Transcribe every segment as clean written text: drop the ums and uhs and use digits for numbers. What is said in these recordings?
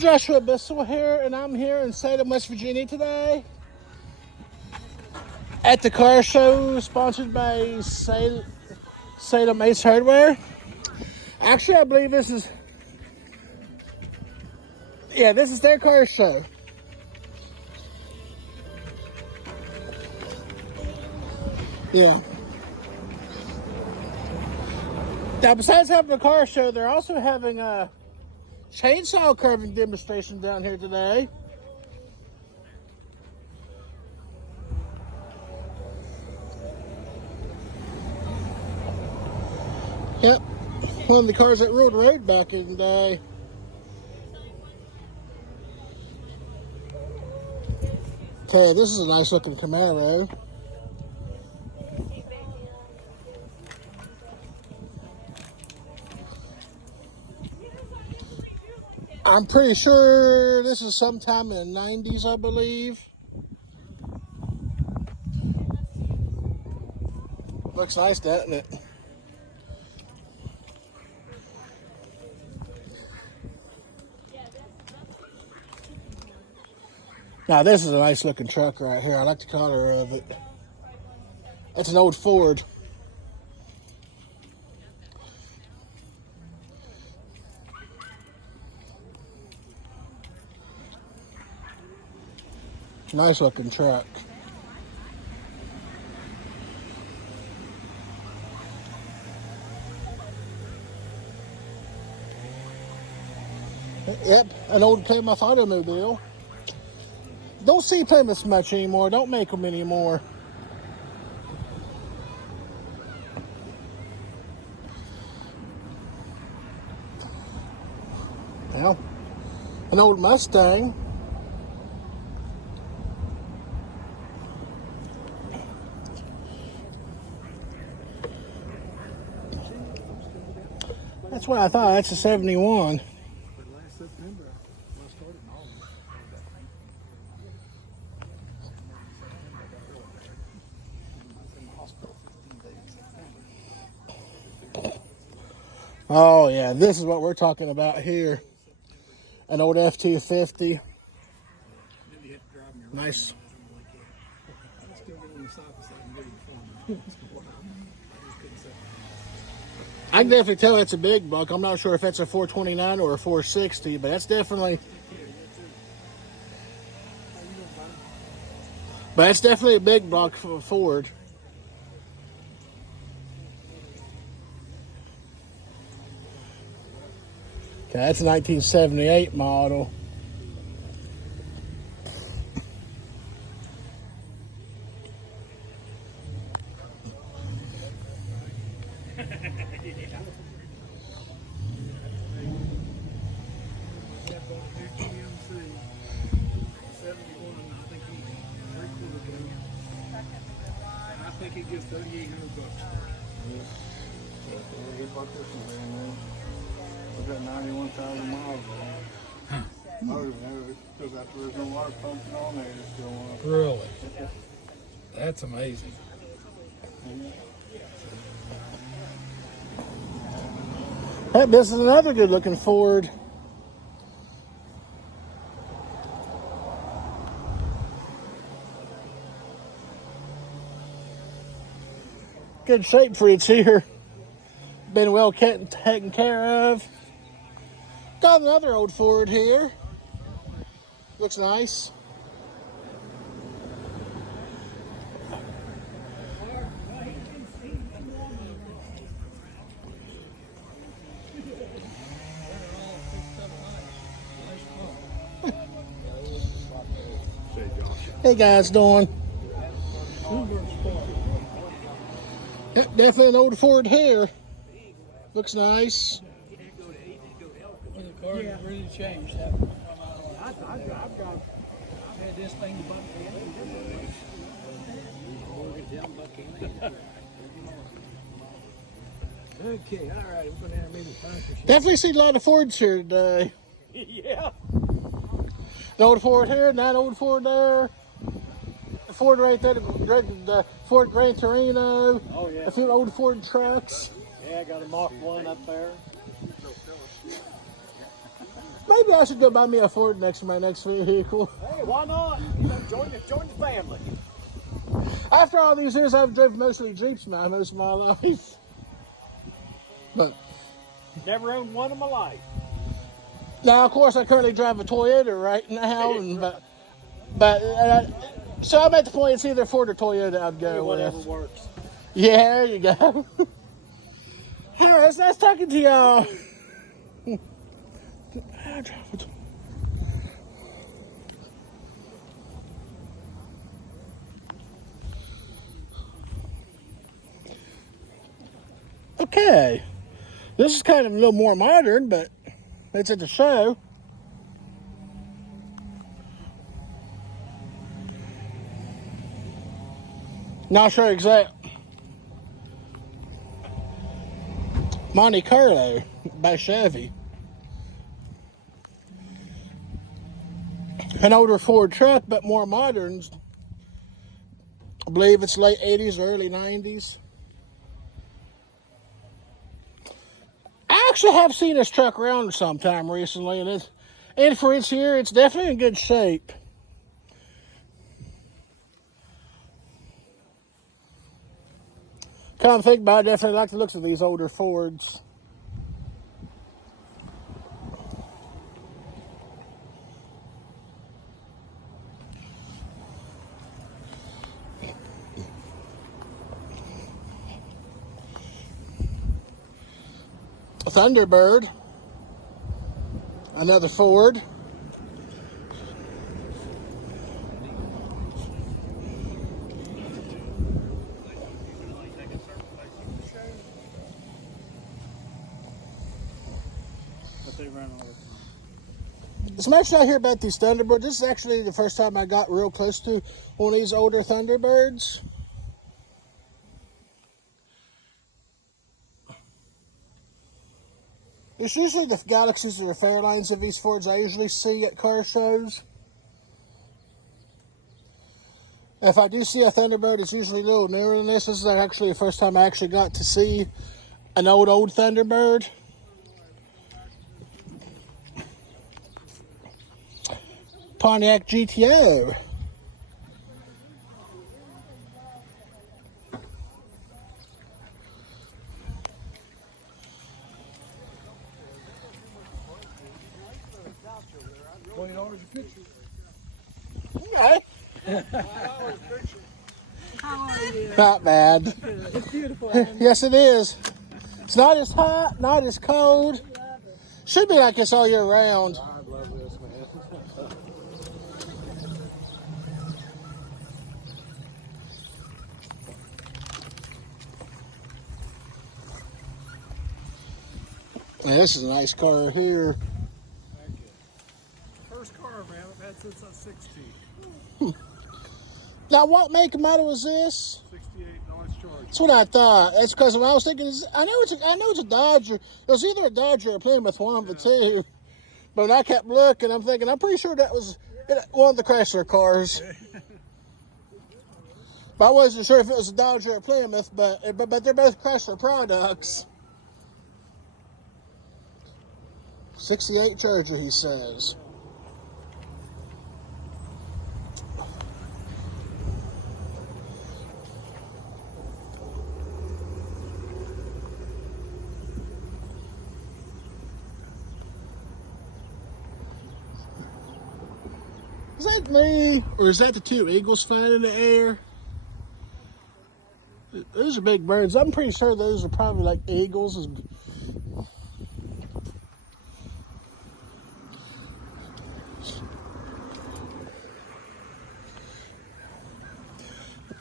Joshua Bissell here, and I'm here in Salem, West Virginia today at the car show sponsored by Salem Ace Hardware. Actually, I believe this is their car show. Yeah. Now, besides having a car show, they're also having a chainsaw carving demonstration down here today. Yep, one of the cars that ruled the road back in the day. Okay, this is a nice looking Camaro. I'm pretty sure this is sometime in the 90s, I believe. Looks nice, doesn't it? Now, this is a nice looking truck right here. I like the color of it. It's an old Ford. Nice looking truck. Yep, an old Plymouth automobile. Don't see Plymouths much anymore. Don't make them anymore. Well, an old Mustang. That's what I thought. That's a 71. Oh yeah, this is what we're talking about here. An old F-250. Nice. I can definitely tell it's a big buck. I'm not sure if it's a 429 or a 460, but that's definitely a big buck for a Ford. Okay, that's a 1978 model. I think he gives $3,800 for it. We've got 91,000 miles on it. Motor, still got the original water pumping on there. It's still on. Really? That's amazing. Hey, this is another good looking Ford. Good shape for its here. Been well taken care of. Got another old Ford here. Looks nice. Hey guys, doing? Definitely an old Ford here. Looks nice. Well, the car has really changed. I've had this thing about Okay, all right. We're going to have maybe 5%. Definitely see a lot of Fords here today. Yeah. The old Ford here, and that old Ford there. The Ford right there, the Ford Gran Torino. Oh, yeah. A few old Ford trucks. Yeah, I got a Mach 1 up there. Maybe I should go buy me a Ford next to my next vehicle. Hey, why not? Join the family. After all these years, I've driven mostly Jeeps most of my life. But Never owned one in my life. now, of course, I currently drive a Toyota right now, so I'm at the point it's either Ford or Toyota I'd go Whatever with. works. Yeah, there you go. All right, it's nice talking to y'all. Okay, this is kind of a little more modern, but it's at the show. Not sure exact. Monte Carlo by Chevy. An older Ford truck, but more modern. I believe it's late 80s, early 90s. I actually have seen this truck around sometime recently, and for its year, it's definitely in good shape. Come to think about it, I definitely like the looks of these older Fords. A Thunderbird. Another Ford. As much as I hear about these Thunderbirds, this is actually the first time I got real close to one of these older Thunderbirds. It's usually the Galaxies or the Fairlines of these Fords I usually see at car shows. If I do see a Thunderbird, it's usually a little newer than this. This is actually the first time I actually got to see an old Thunderbird. Pontiac GTO. $20 a picture. Okay. How are you? Not bad. It's beautiful. Isn't it? Yes, it is. It's not as hot, not as cold. Should be like this all year round. I love this, man. Man, this is a nice car here. Thank you. First car, man, I've had since I was 16. Now, what make and model is this? 68 North Charge. That's what I thought. That's because when I was thinking, I know it's a Dodger. It was either a Dodger or a Plymouth, one of the two. But when I kept looking, I'm thinking, I'm pretty sure that was one of the Chrysler cars. But I wasn't sure if it was a Dodger or a Plymouth, but they're both Chrysler products. 68 Charger, he says. Is that me, or is that the two eagles flying in the air? Those are big birds. I'm pretty sure those are probably like eagles.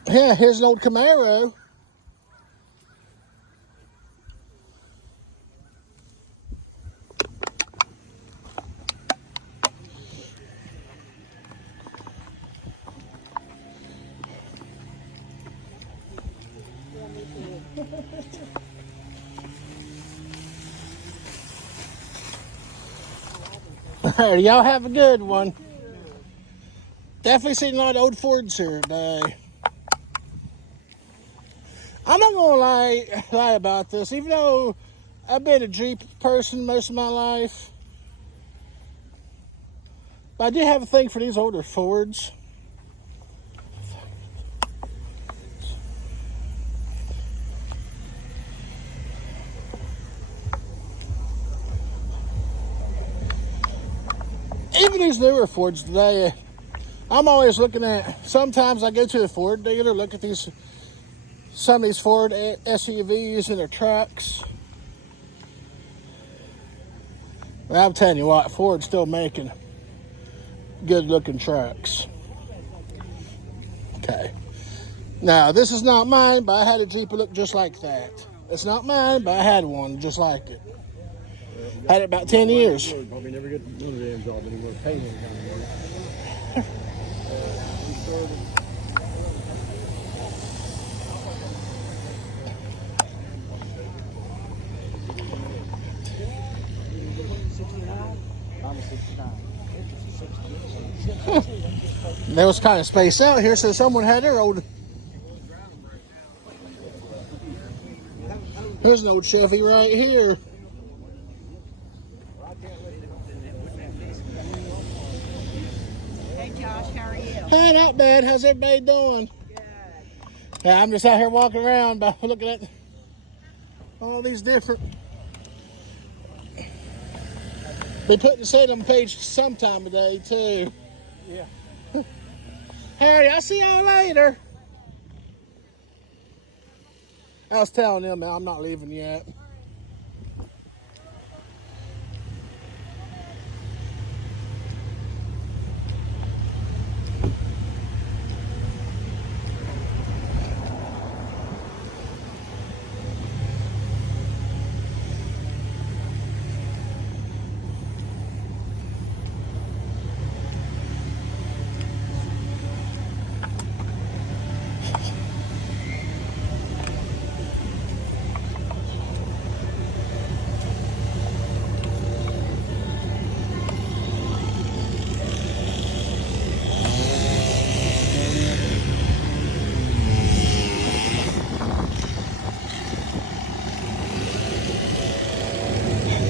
Yeah, here's an old Camaro. All right, y'all have a good one. Definitely seen a lot of old Fords here today. I'm not gonna lie about this. Even though I've been a Jeep person most of my life, But I do have a thing for these older Fords. Even these newer Fords today, I'm always looking at, sometimes I go to the Ford dealer, look at some of these Ford SUVs and their trucks. Well, I'm telling you what, Ford's still making good looking trucks. Okay. Now, this is not mine, but I had a Jeep that looked just like that. It's not mine, but I had one just like it. Had it about 10 years. Probably never get none of the damn job anymore. Paying They was kind of spaced out here, so someone had their old. There's an old Chevy right here. Hey Josh, how are you? Hey, not bad. How's everybody doing? Good. Yeah, I'm just out here walking around by looking at all these different. Be putting the Salem page sometime today too. Yeah. Harry, I'll see y'all later. I was telling them, man, I'm not leaving yet.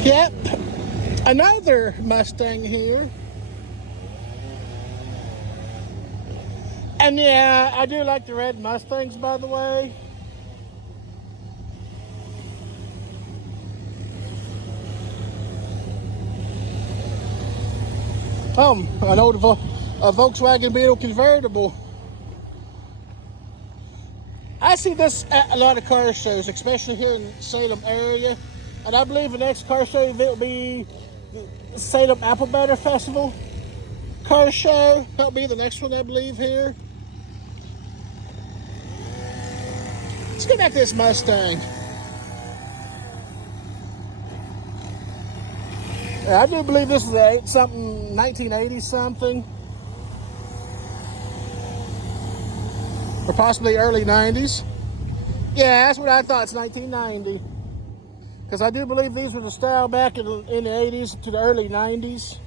Yep, another Mustang here. And yeah, I do like the red Mustangs, by the way. An old a Volkswagen Beetle convertible. I see this at a lot of car shows, especially here in the Salem area. And I believe the next car show event will be the Salem Apple Butter Festival car show. That'll be the next one, I believe, here. Let's get back to this Mustang. Yeah, I do believe this is a something 1980 something, or possibly early 90s. Yeah, that's what I thought. It's 1990. Because I do believe these were the style back in the 80s to the early 90s.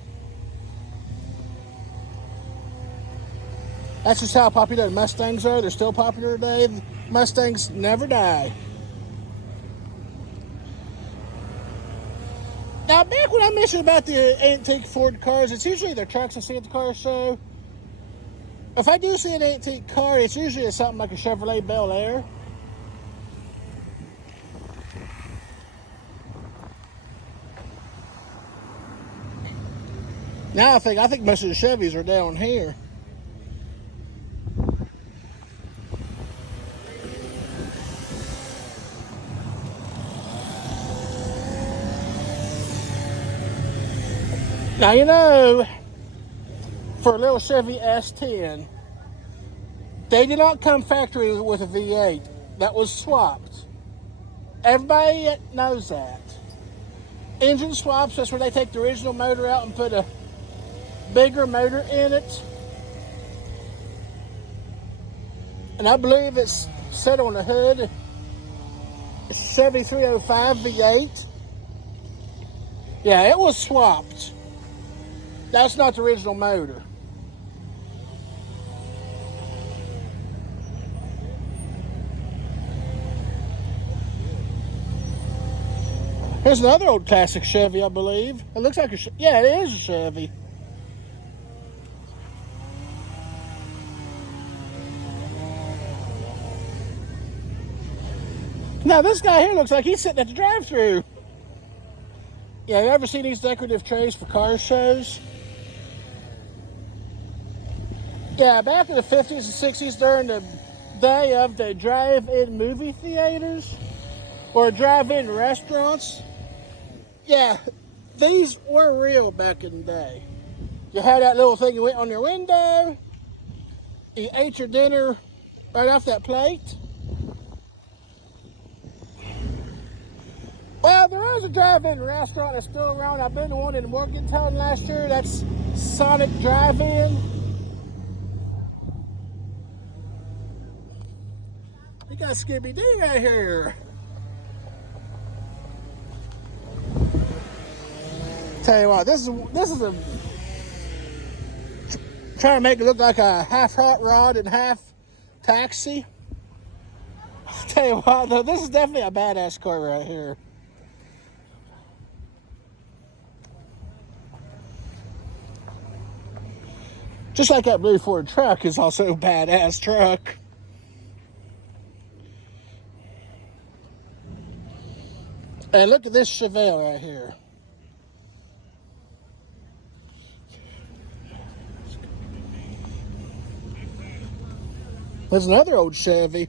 That's just how popular the Mustangs are. They're still popular today. Mustangs never die. Now, back when I mentioned about the antique Ford cars, it's usually their trucks I see at the car show. If I do see an antique car, it's usually something like a Chevrolet Bel Air. Now I think most of the Chevys are down here. Now, you know, for a little Chevy S10, they did not come factory with a V8. That was swapped. Everybody knows that. Engine swaps, that's where they take the original motor out and put a bigger motor in it. And I believe it's set on the hood. It's a Chevy 305 V8. Yeah, it was swapped. That's not the original motor. Here's another old classic Chevy, I believe. It looks like a yeah, it is a Chevy. Now this guy here looks like he's sitting at the drive-thru. Yeah, you ever seen these decorative trays for car shows? Yeah, back in the 50s and 60s, during the day of the drive-in movie theaters or drive-in restaurants, yeah, these were real back in the day. You had that little thing you went on your window, you ate your dinner right off that plate. Well, there is a drive-in restaurant that's still around. I've been to one in Morgantown last year. That's Sonic Drive-In. We got Scooby-Doo right here. Tell you what, this is a trying to make it look like a half hot rod and half taxi. Tell you what, though, this is definitely a badass car right here. Just like that blue Ford truck is also a badass truck. And look at this Chevelle right here. There's another old Chevy.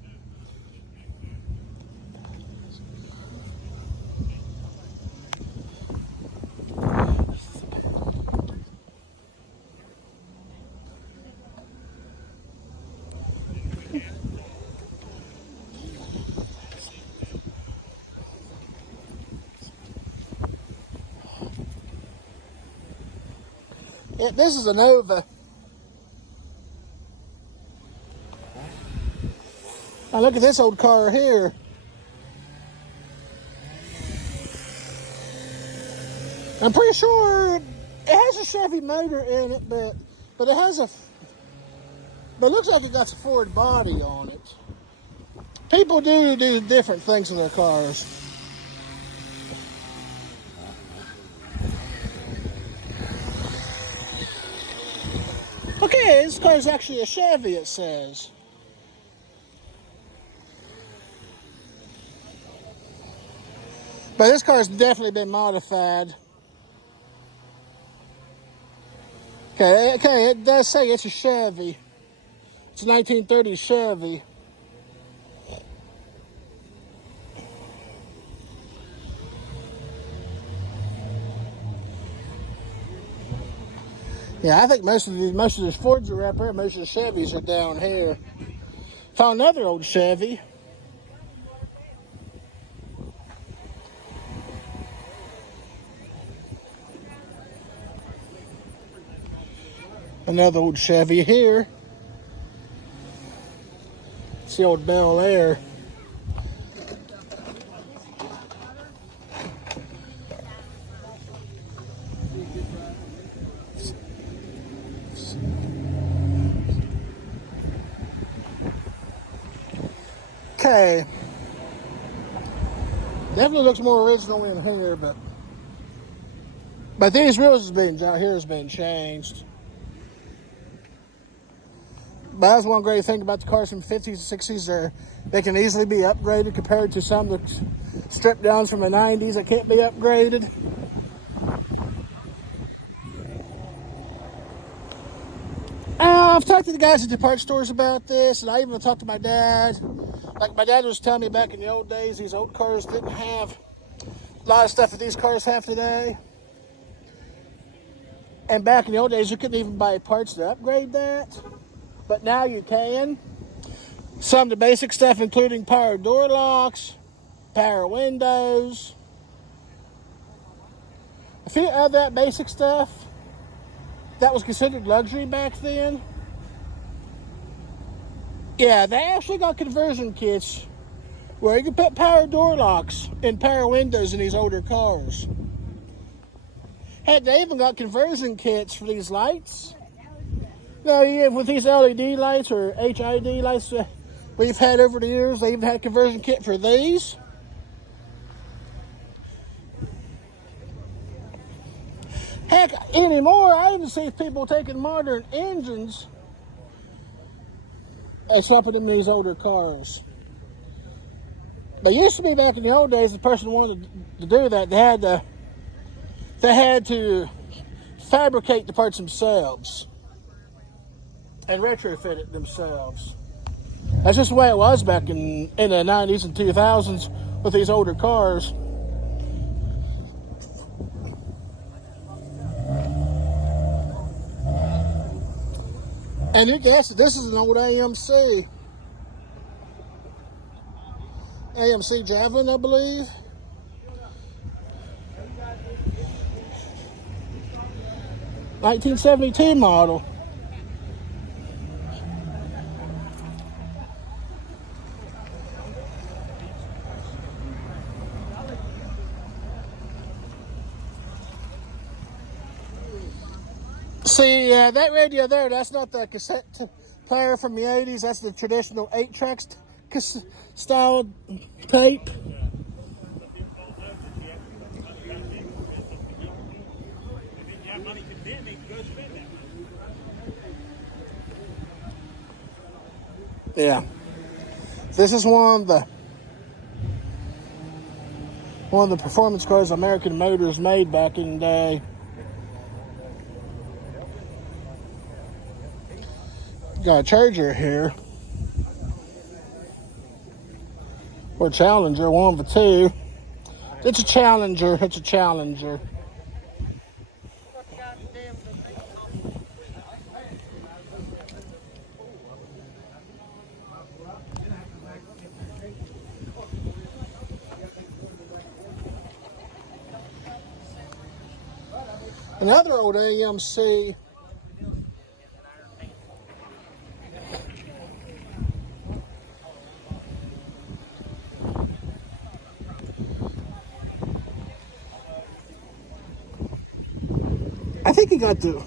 Yeah, this is a Nova. Now look at this old car here. I'm pretty sure it has a Chevy motor in it, but it has but it looks like it got a Ford body on it. People do different things in their cars. Okay, this car is actually a Chevy, it says. But this car has definitely been modified. Okay, it does say it's a Chevy. It's a 1930s Chevy. Yeah, I think most of the Fords are up here. Most of the Chevys are down here. Found another old Chevy. Another old Chevy here. It's the old Bel Air. Okay. Definitely looks more original in here, but these wheels has been changed. But that's one great thing about the cars from the 50s and 60s. They can easily be upgraded compared to some of the stripped downs from the 90s that can't be upgraded. I've talked to the guys at the parts stores about this, and I even talked to my dad. Like my dad was telling me back in the old days, these old cars didn't have a lot of stuff that these cars have today. And back in the old days, you couldn't even buy parts to upgrade that. But now you can. Some of the basic stuff, including power door locks, power windows. A few of that basic stuff that was considered luxury back then. Yeah, they actually got conversion kits where you can put power door locks and power windows in these older cars. Heck, they even got conversion kits for these lights. Now, yeah, with these LED lights or HID lights we've had over the years, they even had a conversion kit for these. Heck, anymore, I even see people taking modern engines and swapping them in these older cars. But it used to be back in the old days, the person who wanted to do that, they had to fabricate the parts themselves and retrofit it themselves. That's just the way it was back in the 90s and 2000s with these older cars. And you guessed it, this is an old AMC. AMC Javelin, I believe. (1972) model. See, that radio there, that's not the cassette player from the 80s. That's the traditional 8-track style tape. Yeah. This is one of the performance cars American Motors made back in the day. Got a Charger here. Or Challenger, one of the two. It's a Challenger. It's a Challenger. Another old AMC. I think he got the.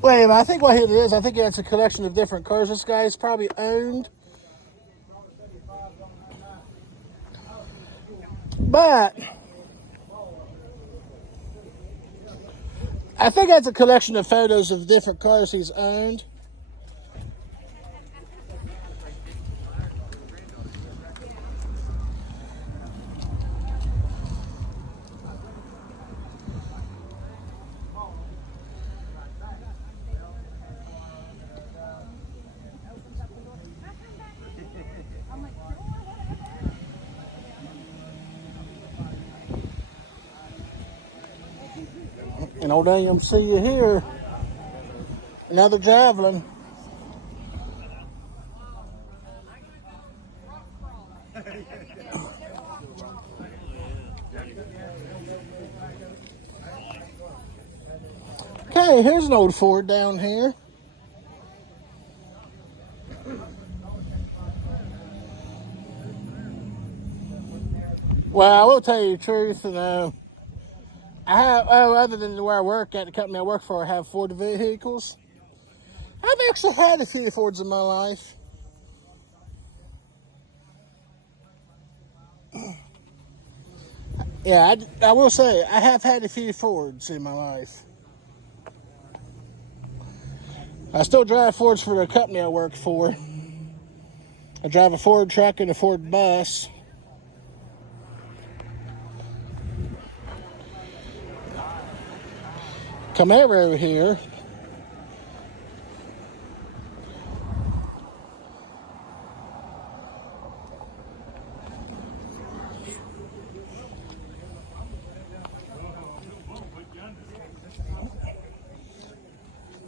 Wait, I think what it is, I think it's a collection of different cars this guy's probably owned. But I think that's a collection of photos of different cars he's owned. An old AMC here. Another Javelin. Okay, here's an old Ford down here. Well, I will tell you the truth, I have, other than where I work at, the company I work for, I have Ford vehicles. I've actually had a few Fords in my life. Yeah, I will say, I have had a few Fords in my life. I still drive Fords for the company I work for. I drive a Ford truck and a Ford bus. Camaro here.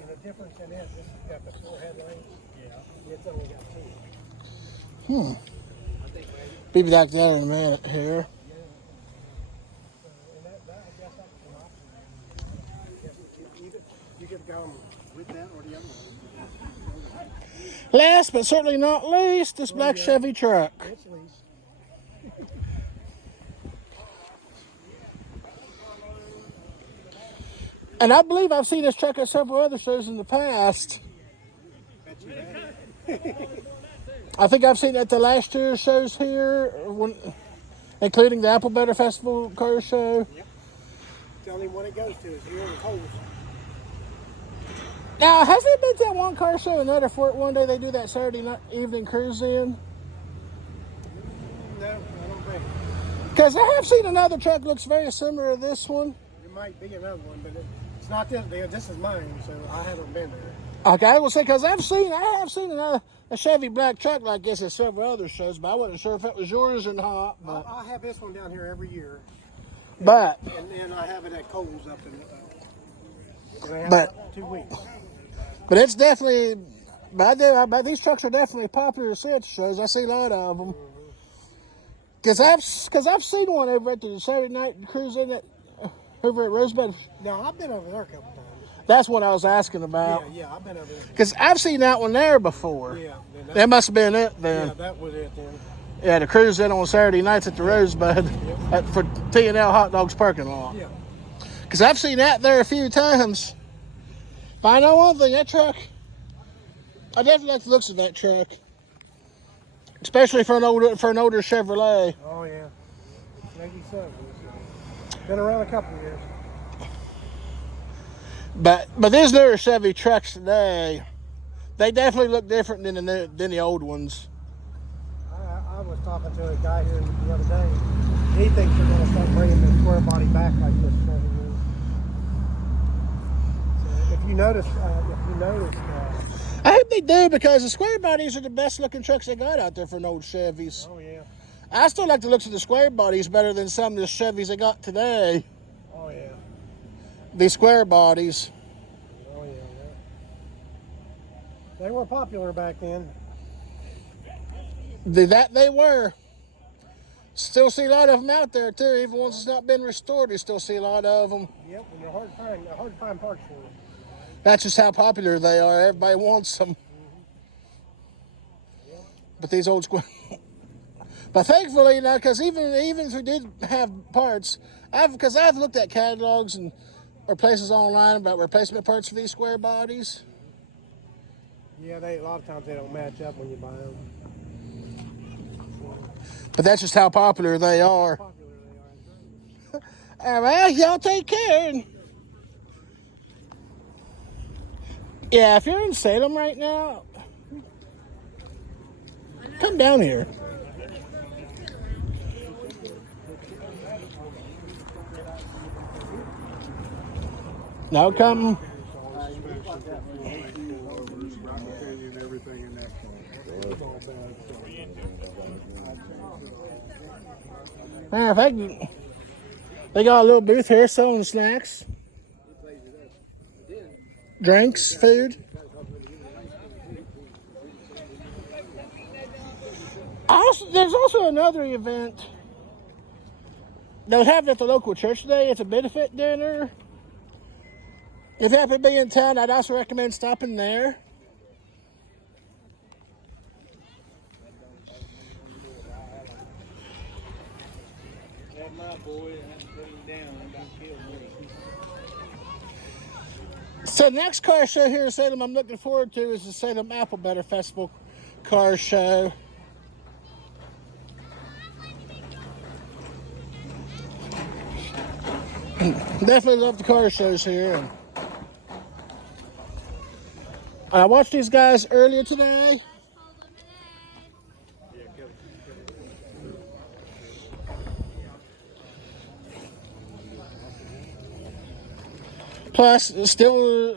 The difference in it, this has got the 4 headlights. Yeah. It's only got 2. Be back there in a minute here. You could go with that or the other one. Last but certainly not least, this black Chevy truck. It's least. And I believe I've seen this truck at several other shows in the past. I think I've seen it at the last year's shows here, including the Apple Butter Festival car show. Yep. The only one it goes to is here in Coles. Now, has it been to that one car show in Fort one day they do that Saturday night evening cruise in? No. Because I have seen another truck looks very similar to this one. There might be another one, but it's not this. This is mine, so I haven't been there. Okay, I will say because I have seen a Chevy black truck like this at several other shows, but I wasn't sure if it was yours or not. But I have this one down here every year. And then I have it at Coles up in. And I have it 2 weeks. But it's definitely. But these trucks are definitely popular at shows. I see a lot of them. Because I've seen one over at the Saturday night cruise in it over at Rosebud. No, I've been over there a couple times. That's what I was asking about. Yeah, I've been over there. Because I've seen that one there before. Yeah. That must have been it then. Yeah, that was it then. Yeah, the cruise in on Saturday nights at the Rosebud for T&L Hot Dogs parking lot. Yeah. Because I've seen that there a few times. But I know one thing, that truck, I definitely like the looks of that truck. Especially for an older Chevrolet. Oh yeah. Maybe so. Been around a couple of years. But these newer Chevy trucks today, they definitely look different than the old ones. I was talking to a guy here the other day. He thinks they're going to start bringing the square body back like this. So if you notice, I hope they do because the square bodies are the best looking trucks they got out there for an old Chevys. Oh yeah. I still like the looks of the square bodies better than some of the Chevys they got today. Oh yeah. These square bodies. Oh yeah. They were popular back then. They were. Still see a lot of them out there too. Even ones that's not been restored, you still see a lot of them. Yep, and they're hard to find parts for them. That's just how popular they are. Everybody wants them. But these old square. But thankfully, because even if we did have parts, I've looked at catalogs or places online about replacement parts for these square bodies. Yeah, a lot of times they don't match up when you buy them. But that's just how popular they are. All right, y'all take care. Yeah, if you're in Salem right now, come down here. No, come. Matter of fact, they got a little booth here selling snacks, drinks, food. There's also another event they'll have at the local church today. It's a benefit dinner. If you happen to be in town, I'd also recommend stopping there. So the next car show here in Salem I'm looking forward to is the Salem Apple Butter Festival car show. Definitely love the car shows here. And I watched these guys earlier today. Plus, still,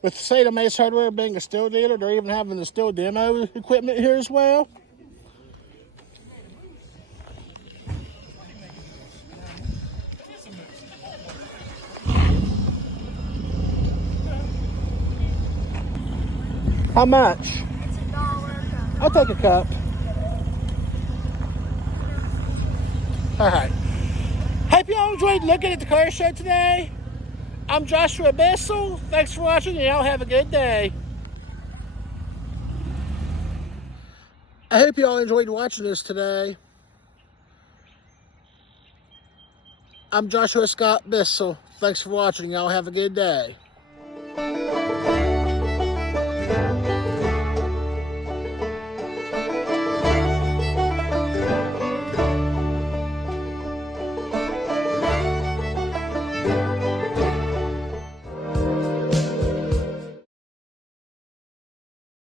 with Salem Ace Hardware being a still dealer, they're even having the still demo equipment here as well. How much? It's $1. I'll take a cup. All right. Hope y'all enjoyed looking at the car show today. I'm Joshua Bissell. Thanks for watching, and y'all have a good day. I hope y'all enjoyed watching this today. I'm Joshua Scott Bissell. Thanks for watching. Y'all have a good day.